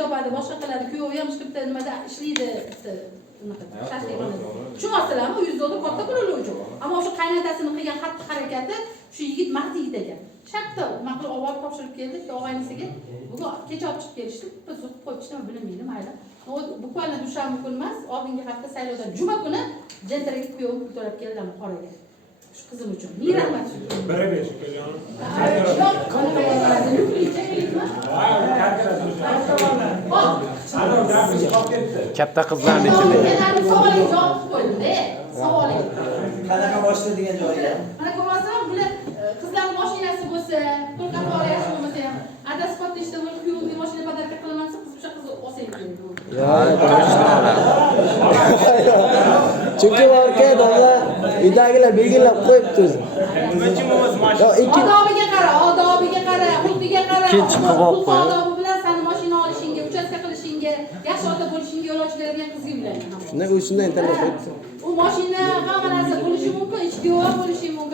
ko'p bo'ladi boshqa qiladiku u ham shtubda nimada ishlaydi bitta tushunyapsizlarmi u yuz dollar katta pul ular uchun ammo o'sha qaynotasini qilgan xatti harakati shu yigit maqtaydi ekan shartta maqul olib borib topshirib keldi og'aynisiga bugun kecha olib chiqib kelishdi bitta o'qib qo'ydik hech nima bilmaydi mayli буквально dushanba kuni emas oldingi hafta saylovdan juma kuni jentlerga kuyovim pul to'lab keldi qoraga shu qizim uchun ming rahmat biri berish katta qizlarni Savolingiz. qanaqa mashina degan ham. Mana ko'rasizmi, bular qizlarni mashinasi bo'lsa pul qatori yaxshi bo'lmasa ham adasi qayerda ishlaydi kuyovni mashina podarka qilaman desa qiz o'sha qizni olsang chunki uka dada uydagilar belgilab qo'yibdi o'zi ikki odobiga qara odobiga qara xulqiga qara ikkinchi qilib olib qo'yib ولا شي ولا شي ديال ديال